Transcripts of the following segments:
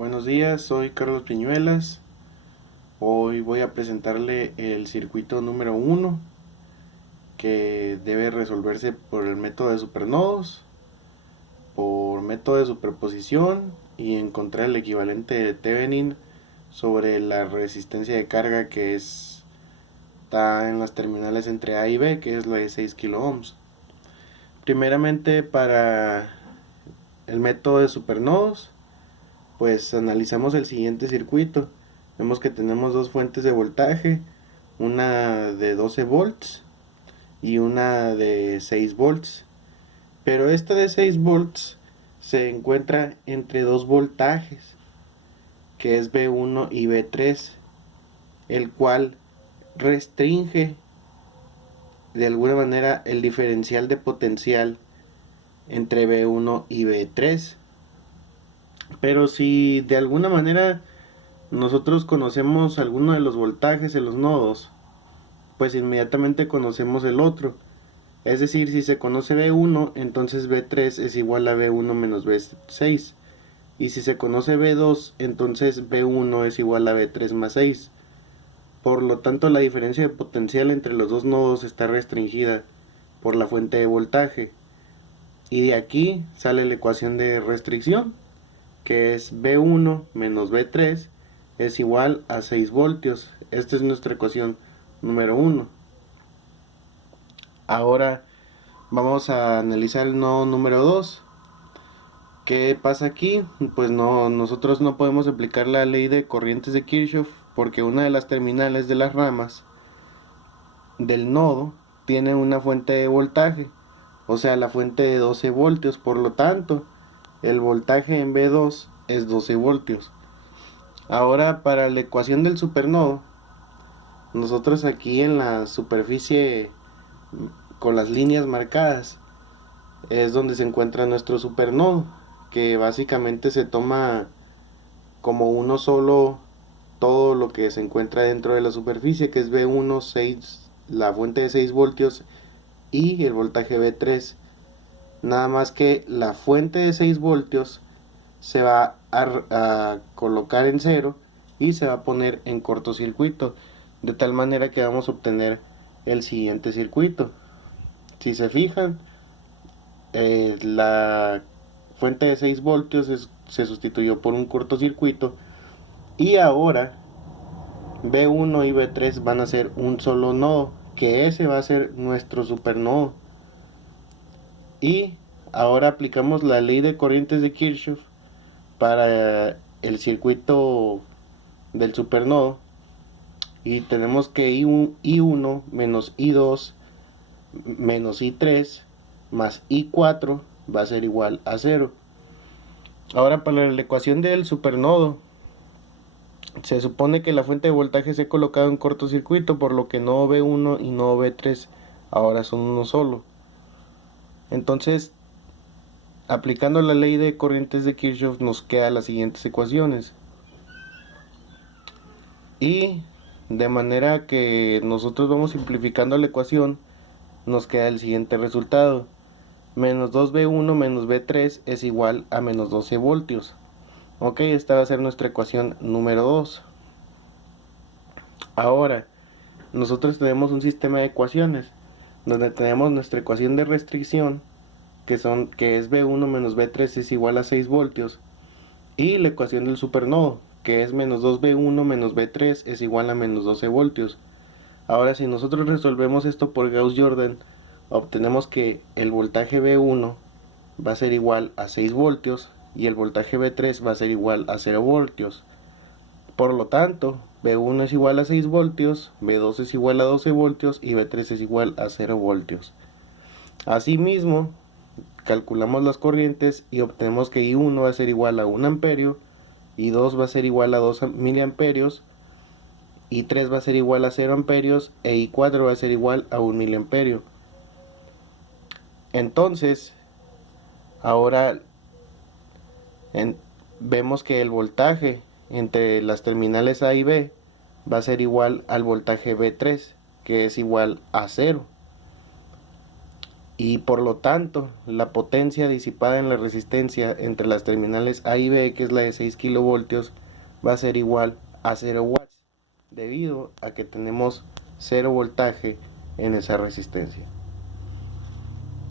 Buenos días, soy Carlos Piñuelas. Hoy voy a presentarle el circuito número uno que debe resolverse por el método de supernodos, por método de superposición y encontrar el equivalente de Thevenin sobre la resistencia de carga está en las terminales entre A y B, que es la de 6 kilo ohms. Primeramente, para el método de supernodos, pues analizamos el siguiente circuito. Vemos que tenemos dos fuentes de voltaje, una de 12 volts y una de 6 volts. Pero esta de 6 volts se encuentra entre dos voltajes, que es B1 y B3, el cual restringe de alguna manera el diferencial de potencial entre B1 y B3. Pero si de alguna manera nosotros conocemos alguno de los voltajes en los nodos, pues inmediatamente conocemos el otro. Es decir, si se conoce B1, entonces B3 es igual a B1 menos B6. Y si se conoce B2, entonces B1 es igual a B3 más 6. Por lo tanto, la diferencia de potencial entre los dos nodos está restringida por la fuente de voltaje. Y de aquí sale la ecuación de restricción, que es B1 menos B3 es igual a 6 voltios. Esta es nuestra ecuación número 1. Ahora vamos a analizar el nodo número 2. ¿Qué pasa aquí? Pues nosotros no podemos aplicar la ley de corrientes de Kirchhoff porque una de las terminales de las ramas del nodo tiene una fuente de voltaje, o sea, la fuente de 12 voltios. Por lo tanto, el voltaje en B2 es 12 voltios. Ahora, para la ecuación del supernodo, nosotros aquí en la superficie con las líneas marcadas es donde se encuentra nuestro supernodo, que básicamente se toma como uno solo todo lo que se encuentra dentro de la superficie, que es B1, 6, la fuente de 6 voltios y el voltaje B3. Nada más que la fuente de 6 voltios se va a colocar en cero y se va a poner en cortocircuito, de tal manera que vamos a obtener el siguiente circuito. Si se fijan, la fuente de 6 voltios se sustituyó por un cortocircuito y ahora B1 y B3 van a ser un solo nodo, que ese va a ser nuestro supernodo. Y ahora aplicamos la ley de corrientes de Kirchhoff para el circuito del supernodo y tenemos que I1 menos I2 menos I3 más I4 va a ser igual a 0. Ahora, para la ecuación del supernodo, se supone que la fuente de voltaje se ha colocado en cortocircuito, por lo que no B1 y no B3 ahora son uno solo. Entonces, aplicando la ley de corrientes de Kirchhoff, nos quedan las siguientes ecuaciones. Y de manera que nosotros vamos simplificando la ecuación, nos queda el siguiente resultado. Menos 2B1 menos B3 es igual a menos 12 voltios. Ok, esta va a ser nuestra ecuación número 2. Ahora, nosotros tenemos un sistema de ecuaciones, donde tenemos nuestra ecuación de restricción, que es B1 menos B3 es igual a 6 voltios, y la ecuación del supernodo, que es menos 2B1 menos B3 es igual a menos 12 voltios. Ahora, si nosotros resolvemos esto por Gauss-Jordan, obtenemos que el voltaje B1 va a ser igual a 6 voltios y el voltaje B3 va a ser igual a 0 voltios. Por lo tanto, B1 es igual a 6 voltios, B2 es igual a 12 voltios y B3 es igual a 0 voltios. Asimismo, calculamos las corrientes y obtenemos que I1 va a ser igual a 1 amperio, I2 va a ser igual a 2 miliamperios, I3 va a ser igual a 0 amperios e I4 va a ser igual a 1 miliamperio. Entonces, ahora vemos que el voltaje entre las terminales A y B va a ser igual al voltaje B3, que es igual a 0. y por lo tanto la potencia disipada en la resistencia entre las terminales A y B, que es la de 6 kilovoltios, va a ser igual a 0 watts, debido a que tenemos 0 voltaje en esa resistencia.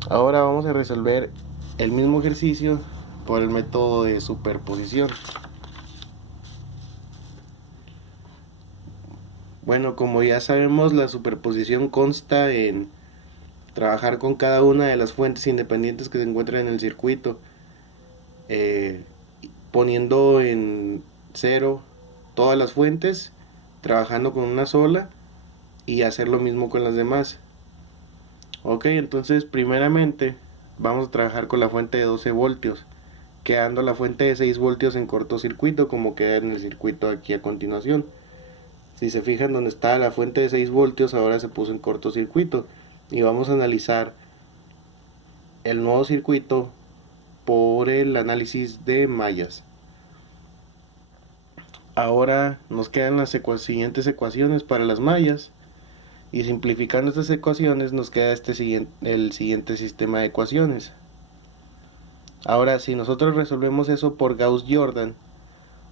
Ahora vamos a resolver el mismo ejercicio por el método de superposición. Bueno, como ya sabemos, la superposición consta en trabajar con cada una de las fuentes independientes que se encuentran en el circuito, eh, poniendo en cero todas las fuentes, trabajando con una sola y hacer lo mismo con las demás. Ok, entonces primeramente vamos a trabajar con la fuente de 12 voltios, quedando la fuente de 6 voltios en cortocircuito, como queda en el circuito aquí a continuación. Si se fijan, donde está la fuente de 6 voltios ahora se puso en cortocircuito, y vamos a analizar el nuevo circuito por el análisis de mallas. Ahora nos quedan las siguientes ecuaciones para las mallas, y simplificando estas ecuaciones nos queda el siguiente sistema de ecuaciones. Ahora, si nosotros resolvemos eso por Gauss-Jordan,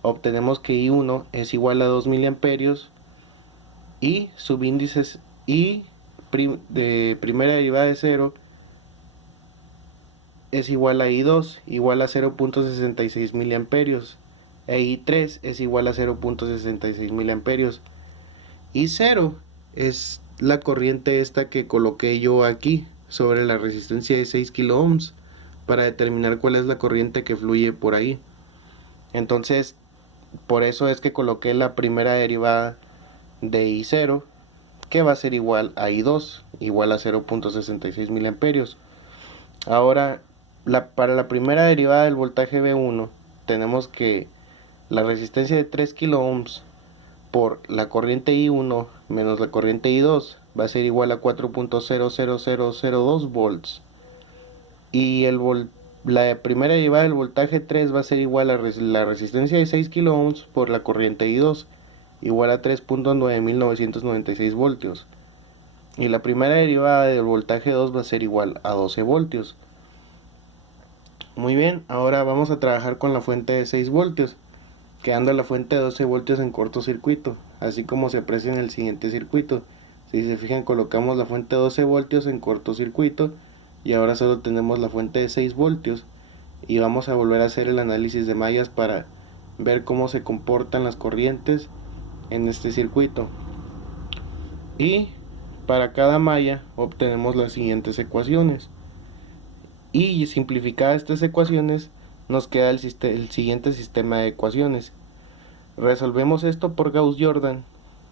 obtenemos que I1 es igual a 2 miliamperios y subíndices I de primera derivada de 0 es igual a I2, igual a 0.66 miliamperios, e I3 es igual a 0.66 miliamperios. Y 0 es la corriente esta que coloqué yo aquí sobre la resistencia de 6 kilo ohms para determinar cuál es la corriente que fluye por ahí. Entonces, por eso es que coloqué la primera derivada de I0, que va a ser igual a I2, igual a 0.66 miliamperios. Ahora, para la primera derivada del voltaje V1, tenemos que la resistencia de 3 kilo ohms por la corriente I1 menos la corriente I2 va a ser igual a 4.00002 volts. Y la primera derivada del voltaje 3 va a ser igual a la resistencia de 6 kilo ohms por la corriente I2, igual a 3.9996 voltios. Y la primera derivada del voltaje 2 va a ser igual a 12 voltios. Muy bien, ahora vamos a trabajar con la fuente de 6 voltios, quedando la fuente de 12 voltios en cortocircuito, así como se aprecia en el siguiente circuito. Si se fijan, colocamos la fuente de 12 voltios en cortocircuito y ahora solo tenemos la fuente de 6 voltios, y vamos a volver a hacer el análisis de mallas para ver cómo se comportan las corrientes en este circuito. Y para cada malla obtenemos las siguientes ecuaciones, y simplificadas estas ecuaciones nos queda el siguiente sistema de ecuaciones. Resolvemos esto por Gauss-Jordan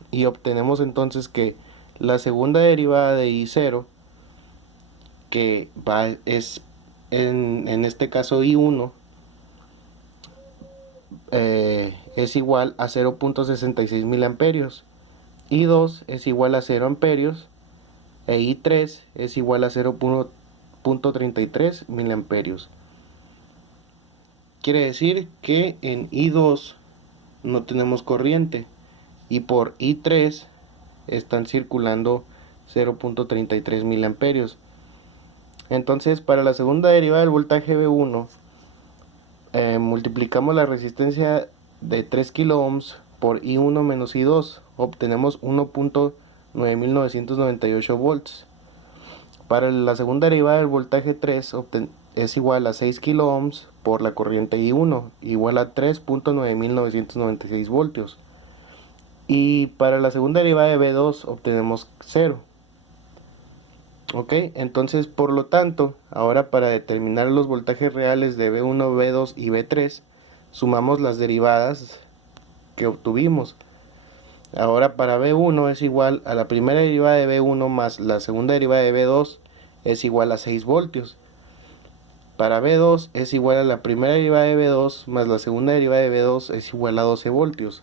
y obtenemos entonces que la segunda derivada de I0, que es en este caso I1, es igual a 0.66 miliamperios, I2 es igual a 0 amperios, e I3 es igual a 0.33 miliamperios. Quiere decir que en I2 no tenemos corriente, y por I3 están circulando 0.33 miliamperios. Entonces, para la segunda derivada del voltaje V1, multiplicamos la resistencia de 3 kilo ohms por I1 menos I2, obtenemos 1.9998 volts. Para la segunda derivada del voltaje 3 es igual a 6 kilo ohms por la corriente I1, igual a 3.9996 voltios. Y para la segunda derivada de V2 obtenemos 0. Ok, entonces por lo tanto, ahora para determinar los voltajes reales de V1, V2 y V3, sumamos las derivadas que obtuvimos. Ahora para V1 es igual a la primera derivada de V1 más la segunda derivada de V2 es igual a 6 voltios. Para V2 es igual a la primera derivada de V2 más la segunda derivada de V2 es igual a 12 voltios.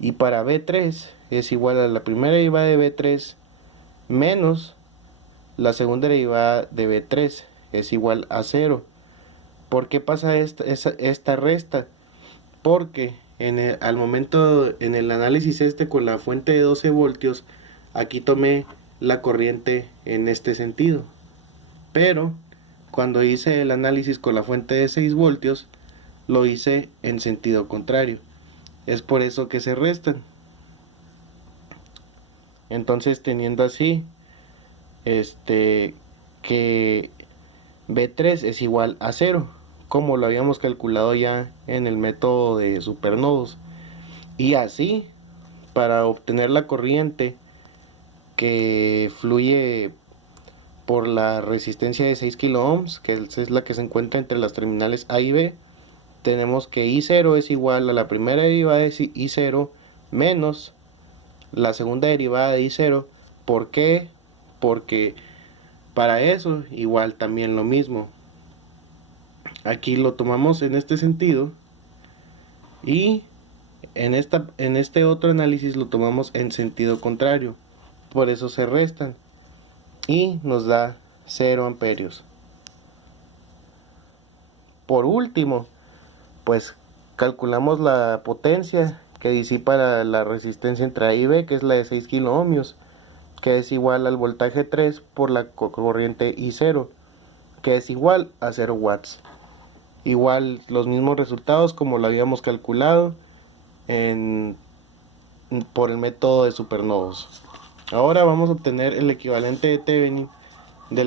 Y para V3 es igual a la primera derivada de V3 menos la segunda derivada de V3 es igual a 0. ¿Por qué pasa esta resta? Porque al momento en el análisis con la fuente de 12 voltios, aquí tomé la corriente en este sentido. pero cuando hice el análisis con la fuente de 6 voltios, lo hice en sentido contrario. Es por eso que se restan. Entonces, teniendo así que B3 es igual a 0, como lo habíamos calculado ya en el método de supernodos. Y así, para obtener la corriente que fluye por la resistencia de 6 kilo ohms, que es la que se encuentra entre las terminales A y B, tenemos que I0 es igual a la primera derivada de I0 menos la segunda derivada de I0. ¿Por qué? Porque para eso igual también lo mismo. Aquí lo tomamos en este sentido y en este otro análisis lo tomamos en sentido contrario. Por eso se restan y nos da 0 amperios. Por último, pues calculamos la potencia que disipa la resistencia entre A y B, que es la de 6 kilo ohmios, que es igual al voltaje 3 por la corriente I0, que es igual a 0 watts. Igual los mismos resultados como lo habíamos calculado por el método de supernodos. Ahora vamos a obtener el equivalente de Thevenin de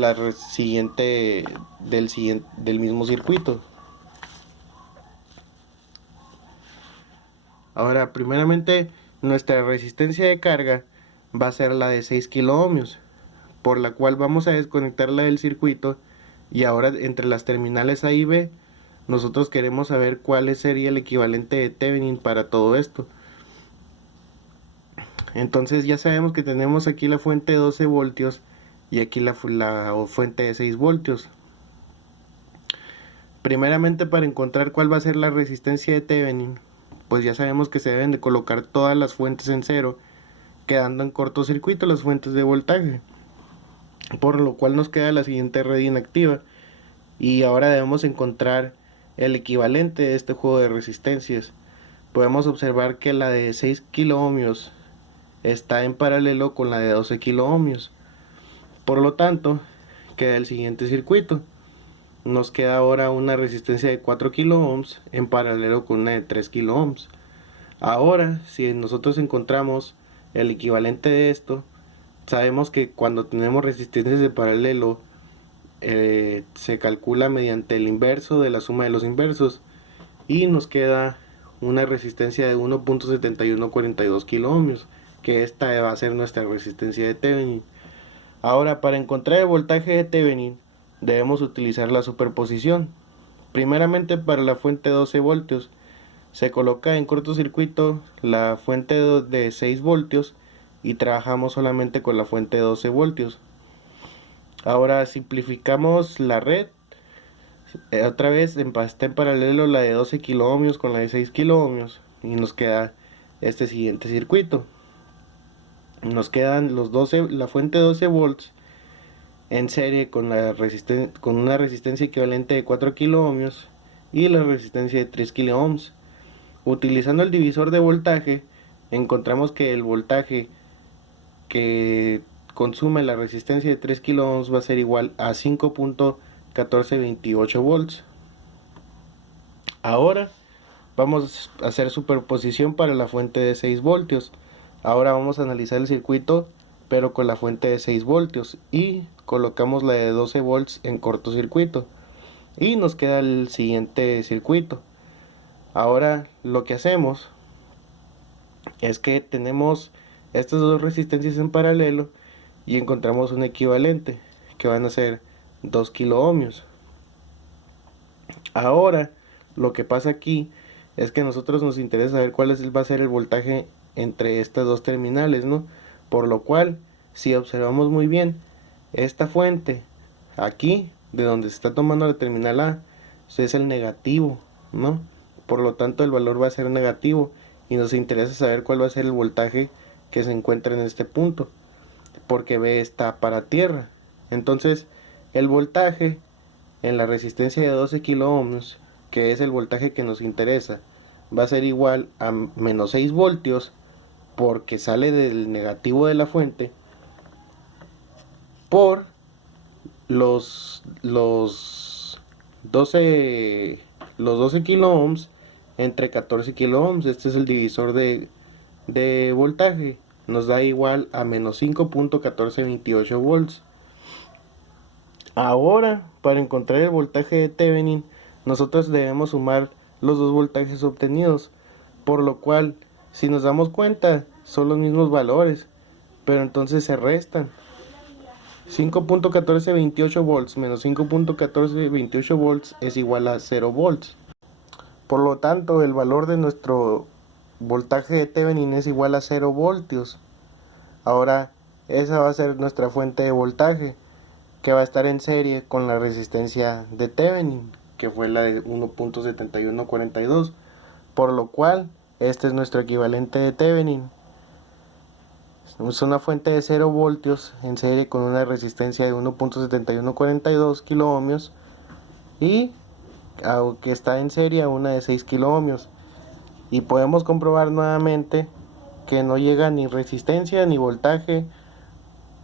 del mismo circuito. Ahora, primeramente, nuestra resistencia de carga va a ser la de 6 kilo ohmios, por la cual vamos a desconectarla del circuito. Y ahora, entre las terminales A y B, nosotros queremos saber cuál sería el equivalente de Thevenin para todo esto. Entonces ya sabemos que tenemos aquí la fuente de 12 voltios y aquí la fuente de 6 voltios. Primeramente, para encontrar cuál va a ser la resistencia de Thevenin, pues ya sabemos que se deben de colocar todas las fuentes en cero, quedando en cortocircuito las fuentes de voltaje, por lo cual nos queda la siguiente red inactiva. Y ahora debemos encontrar el equivalente de este juego de resistencias. Podemos observar que la de 6 kilo ohmios está en paralelo con la de 12 kilo ohmios. Por lo tanto, queda el siguiente circuito. Nos queda ahora una resistencia de 4 kilo ohms en paralelo con una de 3 kilo ohms. Ahora, si nosotros encontramos el equivalente de esto, sabemos que cuando tenemos resistencias de paralelo, se calcula mediante el inverso de la suma de los inversos y nos queda una resistencia de 1.7142 kilo ohmios, que esta va a ser nuestra resistencia de Thevenin. Ahora, para encontrar el voltaje de Thevenin, debemos utilizar la superposición. Primeramente, para la fuente de 12 voltios, se coloca en cortocircuito la fuente de 6 voltios y trabajamos solamente con la fuente de 12 voltios. Ahora simplificamos la red. Otra vez está en paralelo la de 12 kilo ohmios con la de 6 kilo ohmios y nos queda este siguiente circuito. Nos quedan la fuente de 12 volts en serie con una resistencia equivalente de 4 kilo ohmios y la resistencia de 3 kilo ohms. Utilizando el divisor de voltaje, encontramos que el voltaje que consume la resistencia de 3 kilo ohms va a ser igual a 5.1428 volts. Ahora vamos a hacer superposición para la fuente de 6 voltios. Ahora vamos a analizar el circuito, pero con la fuente de 6 voltios y colocamos la de 12 volts en cortocircuito y nos queda el siguiente circuito. Ahora lo que hacemos es que tenemos estas dos resistencias en paralelo y encontramos un equivalente que van a ser 2 kilo ohmios. Ahora lo que pasa aquí es que a nosotros nos interesa saber cuál va a ser el voltaje entre estas dos terminales, ¿no? Por lo cual, si observamos muy bien, esta fuente aquí, de donde se está tomando la terminal A, es el negativo, ¿no? Por lo tanto, el valor va a ser negativo y nos interesa saber cuál va a ser el voltaje que se encuentra en este punto, porque B está para tierra. Entonces, el voltaje en la resistencia de 12 kilo ohms, que es el voltaje que nos interesa, va a ser igual a menos 6 voltios, porque sale del negativo de la fuente, por los 12 kilo ohms entre 14 kilo ohms. Este es el divisor de voltaje. Nos da igual a menos 5.1428 volts. Ahora, para encontrar el voltaje de Thevenin, nosotros debemos sumar los dos voltajes obtenidos, por lo cual, si nos damos cuenta, son los mismos valores, pero entonces se restan. 5.1428 volts menos 5.1428 volts es igual a 0 volts. Por lo tanto, el valor de nuestro voltaje de Thevenin es igual a 0 voltios. Ahora, esa va a ser nuestra fuente de voltaje, que va a estar en serie con la resistencia de Thevenin, que fue la de 1.7142, por lo cual este es nuestro equivalente de Thevenin. Es una fuente de 0 voltios en serie con una resistencia de 1.7142 kilo ohmios, y aunque está en serie a una de 6 kilo ohmios, y podemos comprobar nuevamente que no llega ni resistencia ni voltaje,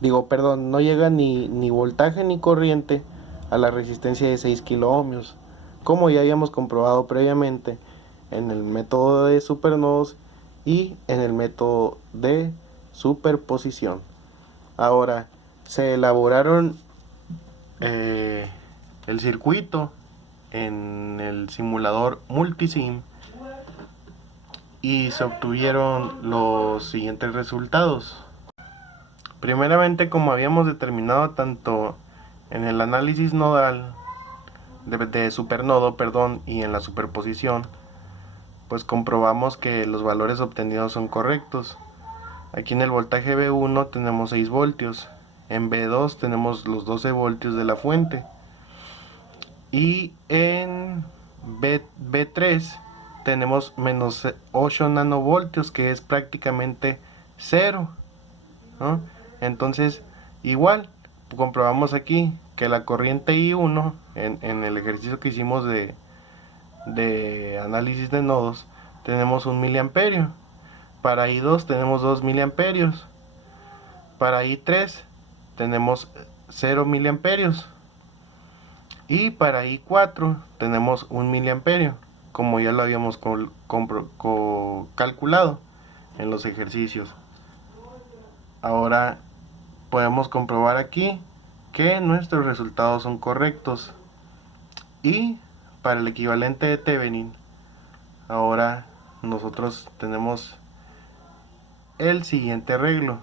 no llega ni voltaje ni corriente a la resistencia de 6 kilo ohmios, como ya habíamos comprobado previamente en el método de supernodos y en el método de superposición. Ahora, se elaboraron el circuito en el simulador Multisim y se obtuvieron los siguientes resultados. Primeramente, como habíamos determinado tanto en el análisis nodal de supernodo, y en la superposición, pues comprobamos que los valores obtenidos son correctos. Aquí en el voltaje B1 tenemos 6 voltios, en B2 tenemos los 12 voltios de la fuente, y en B3 tenemos menos 8 nanovoltios, que es prácticamente 0, ¿no? Entonces, igual, comprobamos aquí que la corriente I1, en el ejercicio que hicimos de análisis de nodos, tenemos 1 miliamperio. Para I2 tenemos 2 miliamperios. Para I3 tenemos 0 miliamperios. Y para I4 tenemos 1 miliamperio, como ya lo habíamos calculado en los ejercicios. Ahora podemos comprobar aquí que nuestros resultados son correctos. Y para el equivalente de Thevenin, ahora nosotros tenemos el siguiente arreglo,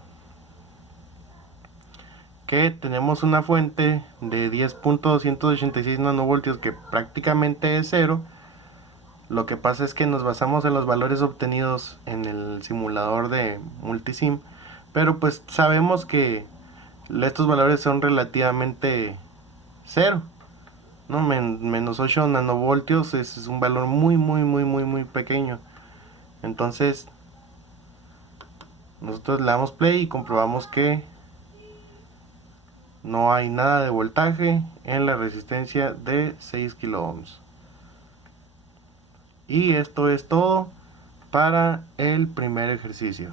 que tenemos una fuente de 10.286 nanovoltios que prácticamente es 0. Lo que pasa es que nos basamos en los valores obtenidos en el simulador de Multisim, pero pues sabemos que estos valores son relativamente 0, ¿no? Menos 8 nanovoltios es un valor muy pequeño. Entonces nosotros le damos play y comprobamos que no hay nada de voltaje en la resistencia de 6 kilo ohms. Y esto es todo para el primer ejercicio.